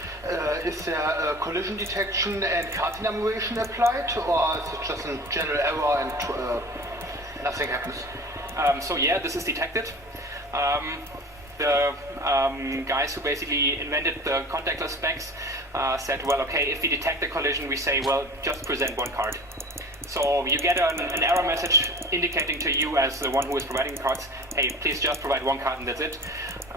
is there collision detection and card enumeration applied, or is it just a general error and nothing happens? So yeah, this is detected. The guys who basically invented the contactless specs said, well, okay, if we detect a collision, we say, well, just present one card. So you get an error message indicating to you as the one who is providing the cards, hey, please just provide one card and that's it.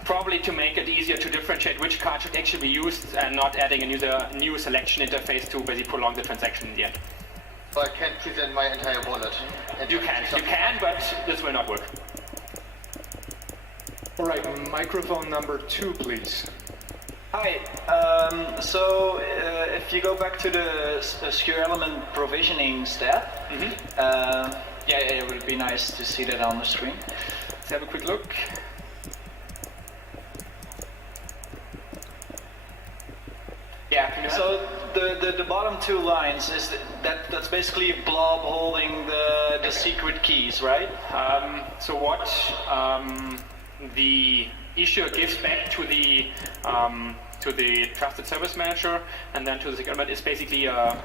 Probably to make it easier to differentiate which card should actually be used and not adding a new selection interface to basically prolong the transaction in the end. So I can't present my entire wallet. You can, but this will not work. All right, microphone number 2, please. Hi. If you go back to the secure element provisioning step, it would be nice to see that on the screen. Let's have a quick look. Yeah. So the bottom 2 lines is that's basically a blob holding the secret keys, right? So what the issuer gives back to the trusted service manager and then to the secure element is basically a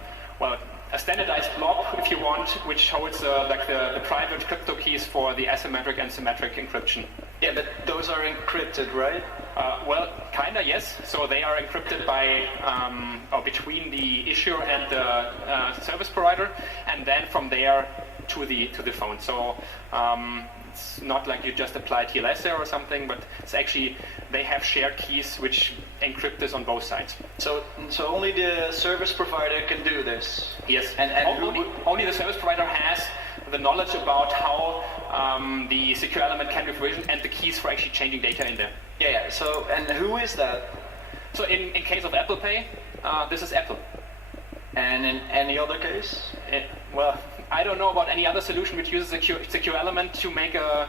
standardized blob, if you want, which holds like the private crypto keys for the asymmetric and symmetric encryption. Yeah, but those are encrypted, right? Well, kinda, yes. So they are encrypted by or between the issuer and the service provider, and then from there to the phone. So it's not like you just apply TLS there or something, but it's actually they have shared keys which encrypt this on both sides. So only the service provider can do this. Yes, and only the service provider has the knowledge about how the secure element can be provisioned and the keys for actually changing data in there. Yeah. So and who is that? So in case of Apple Pay, this is Apple. And in any other case? Well, I don't know about any other solution which uses a secure element to make a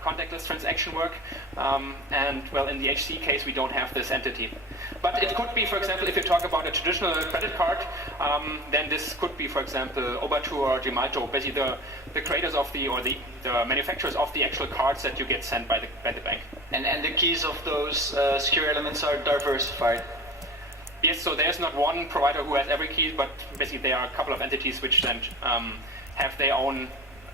contactless transaction work. And well, in the HC case, we don't have this entity. But it could be, for example, if you talk about a traditional credit card, then this could be, for example, Oberto or Gemalto, basically the creators of the manufacturers of the actual cards that you get sent by the bank. And the keys of those secure elements are diversified. Yes, so there's not one provider who has every key, but basically there are a couple of entities which then have their own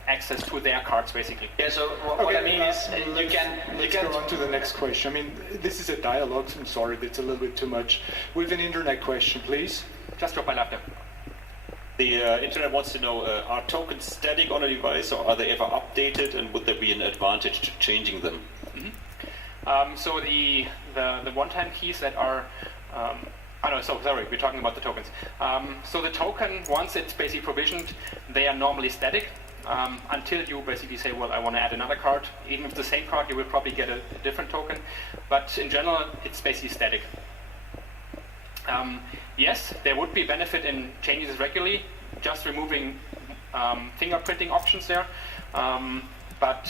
access to their cards, basically. Yeah, so what I mean is let's go on to the next question. I mean, this is a dialogue, so I'm sorry, that's a little bit too much. We have an internet question, please. Just drop by laughter. The internet wants to know, are tokens static on a device, or are they ever updated, and would there be an advantage to changing them? So the one-time keys that are sorry, we're talking about the tokens. So the token, once it's basically provisioned, they are normally static until you basically say, well, I want to add another card. Even with the same card, you will probably get a different token. But in general, it's basically static. Yes, there would be benefit in changing this regularly, just removing fingerprinting options there. But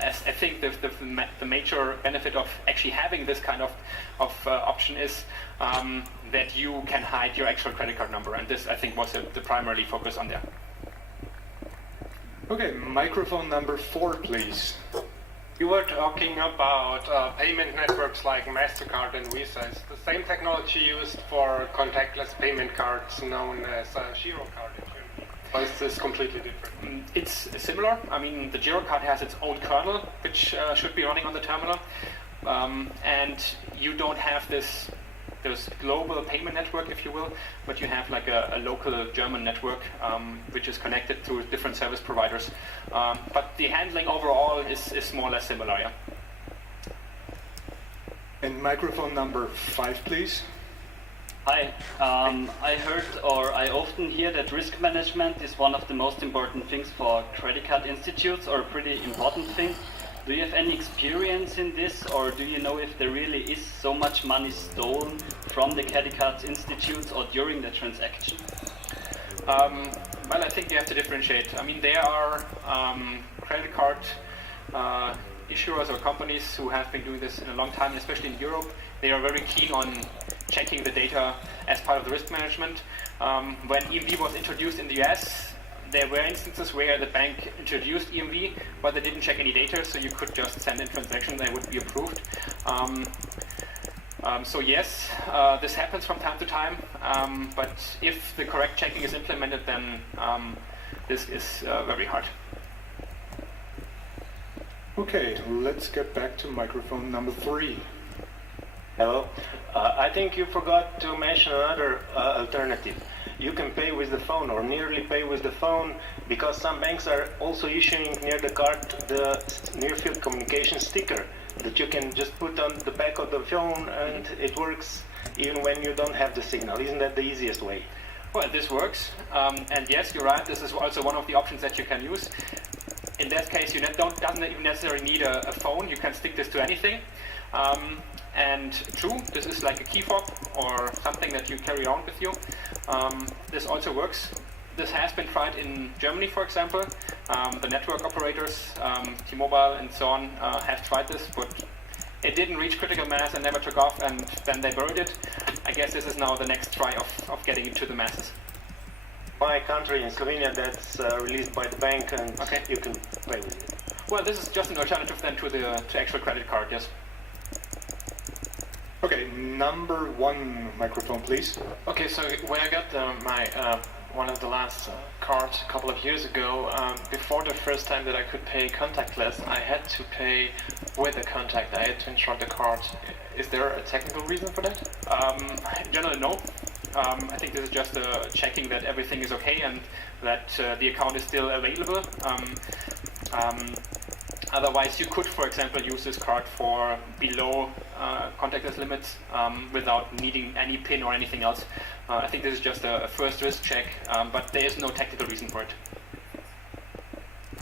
as I think the major benefit of actually having this kind of option is that you can hide your actual credit card number, and this I think was the primary focus on there. Okay, microphone number 4, please. You were talking about payment networks like MasterCard and Visa. Is the same technology used for contactless payment cards known as Girocard in Germany? Or is this completely different? It's similar. I mean, the Girocard has its own kernel, which should be running on the terminal. And you don't have this global payment network, if you will, but you have like a local German network which is connected to different service providers. But the handling overall is more or less similar, yeah. And microphone number 5, please. Hi, I heard, or I often hear that risk management is one of the most important things for credit card institutes, or a pretty important thing. Do you have any experience in this, or do you know if there really is so much money stolen from the credit card institutes or during the transaction? Well, I think you have to differentiate. I mean, there are credit card issuers or companies who have been doing this in a long time, especially in Europe. They are very keen on checking the data as part of the risk management. When EMV was introduced in the US, there were instances where the bank introduced EMV, but they didn't check any data, so you could just send in transactions, they would be approved. So yes, this happens from time to time, but if the correct checking is implemented, then this is very hard. Okay, let's get back to microphone number 3. Hello. I think you forgot to mention another alternative. You can pay with the phone or nearly pay with the phone, because some banks are also issuing near the card the near-field communication sticker that you can just put on the back of the phone and it works even when you don't have the signal. Isn't that the easiest way? Well, this works, and yes, you're right, this is also one of the options that you can use. In that case, you doesn't even necessarily need a phone, you can stick this to anything. And true, this is like a key fob or something that you carry around with you. This also works. This has been tried in Germany, for example. The network operators, T-Mobile and so on, have tried this, but it didn't reach critical mass and never took off, and then they buried it. I guess this is now the next try of getting it to the masses. My country in Slovenia, that's released by the bank, and okay, you can play with it. Well, this is just an alternative then to the actual credit card, yes. Okay, number 1 microphone, please. Okay, so when I got my one of the last cards a couple of years ago, before the first time that I could pay contactless, I had to pay with a contact. I had to insert the card. Is there a technical reason for that? In general, no. I think this is just checking that everything is okay and that the account is still available. Otherwise, you could, for example, use this card for below contactless limits without needing any PIN or anything else. I think this is just a first risk check, but there is no technical reason for it.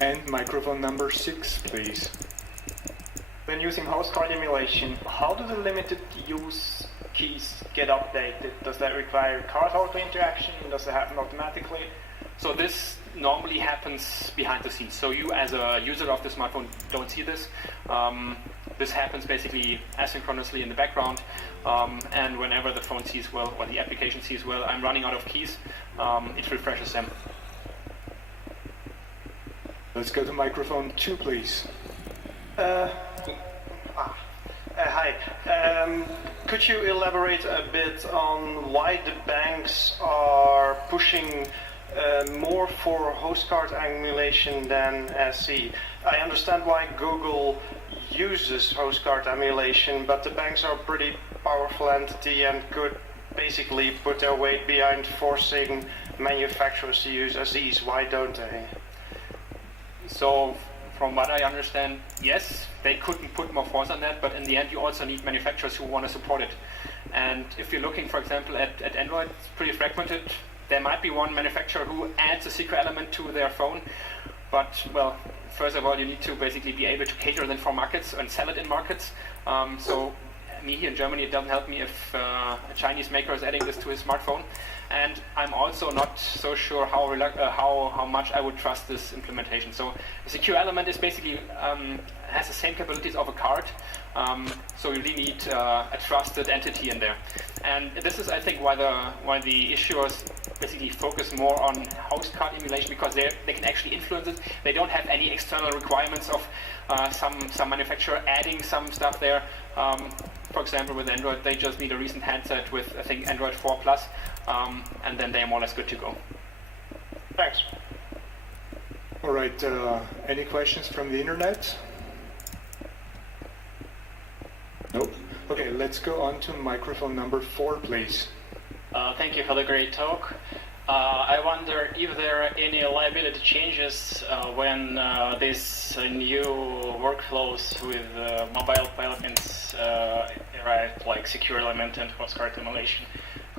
And microphone number 6, please. When using host card emulation, how do the limited use keys get updated? Does that require cardholder interaction? Does it happen automatically? So this normally happens behind the scenes. So you as a user of the smartphone don't see this. This happens basically asynchronously in the background, and whenever the phone sees, well, or the application sees, well, I'm running out of keys, it refreshes them. Let's go to microphone 2, please. Hi. Could you elaborate a bit on why the banks are pushing more for host card emulation than SE? I understand why Google uses host card emulation, but the banks are a pretty powerful entity and could basically put their weight behind forcing manufacturers to use SEs. Why don't they? So, from what I understand, yes, they couldn't put more force on that, but in the end you also need manufacturers who want to support it. And if you're looking, for example, at Android, it's pretty fragmented. There might be one manufacturer who adds a secret element to their phone, but, well, first of all, you need to basically be able to cater then for markets and sell it in markets. So me here in Germany, it doesn't help me if a Chinese maker is adding this to his smartphone. And I'm also not so sure how much I would trust this implementation. So a secure element is basically has the same capabilities of a card. So you really need a trusted entity in there. And this is, I think, why the issuers basically focus more on host card emulation, because they can actually influence it. They don't have any external requirements of some manufacturer adding some stuff there. For example, with Android, they just need a recent handset with, I think, Android 4 Plus, and then they're more or less good to go. Thanks. All right, any questions from the internet? Nope. Okay, let's go on to microphone number 4, please. Thank you for the great talk. I wonder if there are any liability changes when these new workflows with mobile payments arrive, like secure element and host card emulation.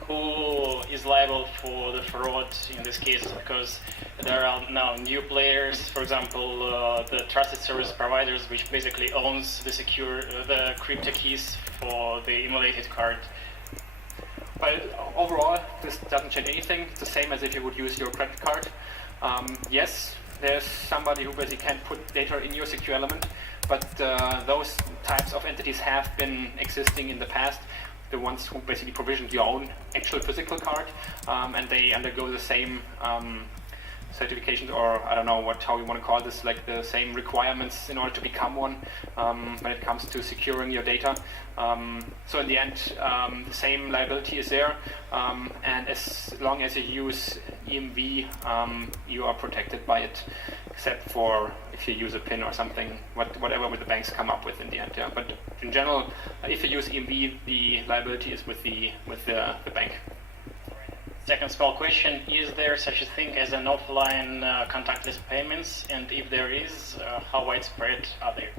Who is liable for the fraud in this case? Because there are now new players, for example, the trusted service providers, which basically owns the crypto keys for the emulated card. But overall, this doesn't change anything. It's the same as if you would use your credit card. Yes, there's somebody who basically can put data in your secure element, but those types of entities have been existing in the past. The ones who basically provisioned your own actual physical card, and they undergo the same certifications, or I don't know how you want to call this, like the same requirements in order to become one when it comes to securing your data. So in the end, the same liability is there, and as long as you use EMV, you are protected by it, except for if you use a PIN or something, whatever the banks come up with in the end. Yeah. But in general, if you use EMV, the liability is with the bank. Second small question, is there such a thing as an offline contactless payments? And if there is, how widespread are they?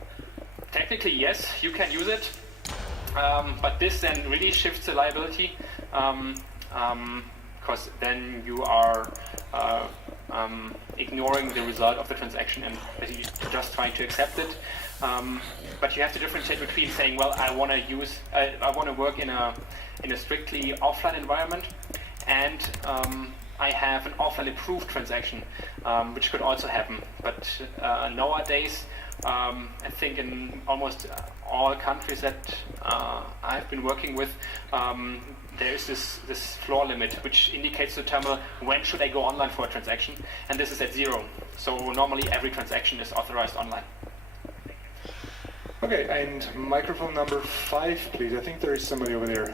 Technically, yes, you can use it. But this then really shifts the liability, because then you are ignoring the result of the transaction and basically just trying to accept it. But you have to differentiate between saying, well, I want to work in a strictly offline environment, and I have an offline approved transaction, which could also happen. But nowadays, I think in almost all countries that I've been working with, there is this floor limit, which indicates to the terminal when should I go online for a transaction, and this is at 0. So normally every transaction is authorized online. Okay, and microphone number 5, please. I think there is somebody over there.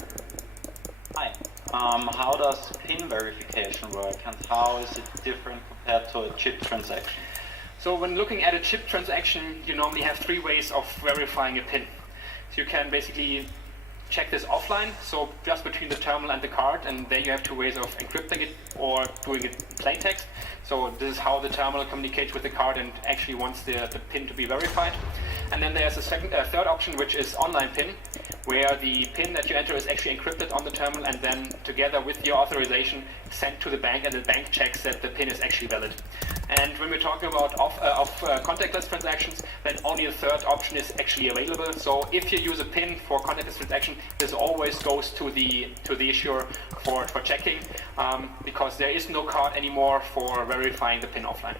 Hi. How does PIN verification work, and how is it different compared to a chip transaction? So when looking at a chip transaction, you normally have 3 ways of verifying a PIN. So you can basically check this offline, so just between the terminal and the card, and there you have 2 ways of encrypting it or doing it in plain text. So this is how the terminal communicates with the card and actually wants the PIN to be verified. And then there's a third option, which is online PIN, where the PIN that you enter is actually encrypted on the terminal and then together with your authorization sent to the bank, and the bank checks that the PIN is actually valid. And when we're talking about contactless transactions, then only the third option is actually available. So if you use a PIN for contactless transaction, this always goes to the issuer for checking, because there is no card anymore for verifying the PIN offline.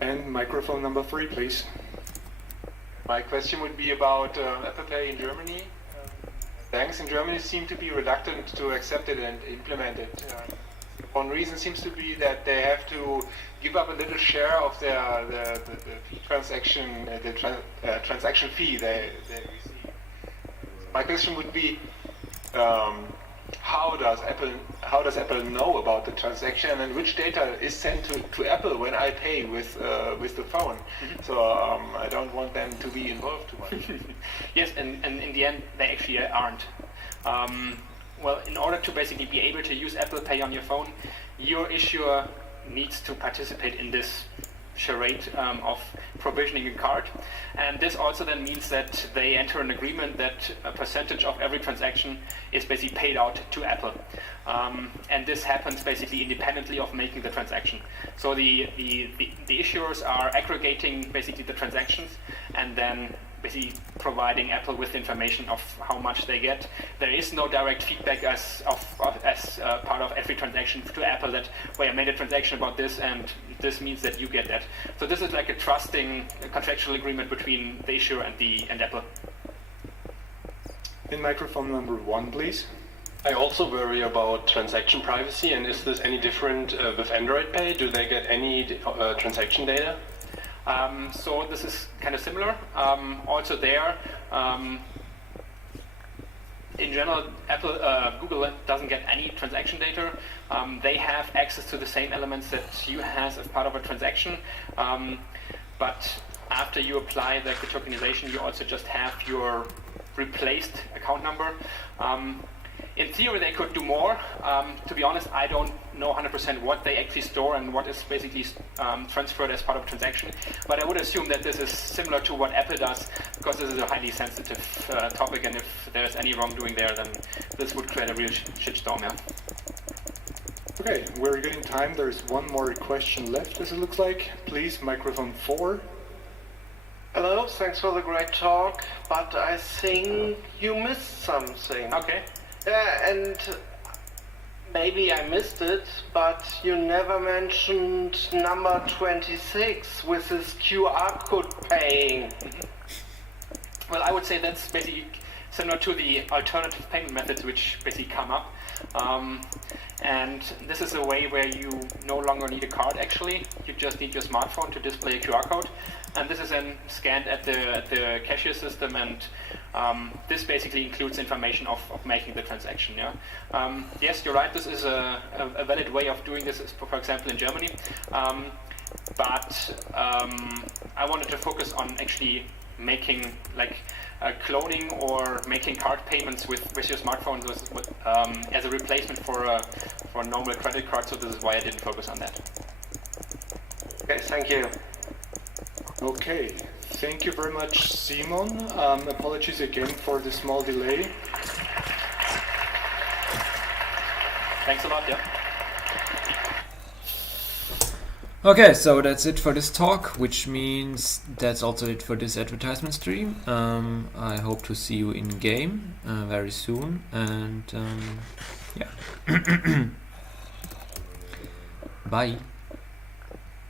And microphone number 3, please. My question would be about Apple Pay in Germany. Banks in Germany seem to be reluctant to accept it and implement it. One reason seems to be that they have to give up a little share of the transaction fee they receive. My question would be, how does Apple know about the transaction, and which data is sent to Apple when I pay with the phone? Mm-hmm. So I don't want them to be involved too much. Yes, and in the end, they actually aren't. Well, in order to basically be able to use Apple Pay on your phone, your issuer needs to participate in this charade of provisioning a card. And this also then means that they enter an agreement that a percentage of every transaction is basically paid out to Apple. And this happens basically independently of making the transaction. So the issuers are aggregating basically the transactions and then basically providing Apple with information of how much they get. There is no direct feedback as part of every transaction to Apple that, well, I made a transaction about this and this means that you get that. So this is like a trusting contractual agreement between the issuer and Apple. In microphone number 1, please. I also worry about transaction privacy, and is this any different with Android Pay? Do they get any transaction data? So this is kind of similar. Also there, in general, Google doesn't get any transaction data. They have access to the same elements that you have as part of a transaction, but after you apply the tokenization, you also just have your replaced account number. In theory, they could do more. To be honest, I don't know 100% what they actually store and what is basically transferred as part of a transaction. But I would assume that this is similar to what Apple does, because this is a highly sensitive topic, and if there's any wrongdoing there, then this would create a real shitstorm. Yeah. Okay, we're getting time. There's one more question left, as it looks like. Please, microphone 4. Hello, thanks for the great talk, but I think you missed something. Okay. Yeah, and maybe I missed it, but you never mentioned number 26 with this QR code paying. Well, I would say that's basically similar to the alternative payment methods which basically come up. And this is a way where you no longer need a card actually. You just need your smartphone to display a QR code. And this is then scanned at the cashier system, and this basically includes information of making the transaction. Yeah. Yes, you're right, this is a valid way of doing this, for example, in Germany. But I wanted to focus on actually making like cloning or making card payments with your smartphone as a replacement for a normal credit card, so this is why I didn't focus on that. Okay, thank you. Okay, thank you very much, Simon. Apologies again for the small delay. Thanks a lot, yeah. Okay, so that's it for this talk, which means that's also it for this advertisement stream. I hope to see you in game very soon, and yeah. Bye.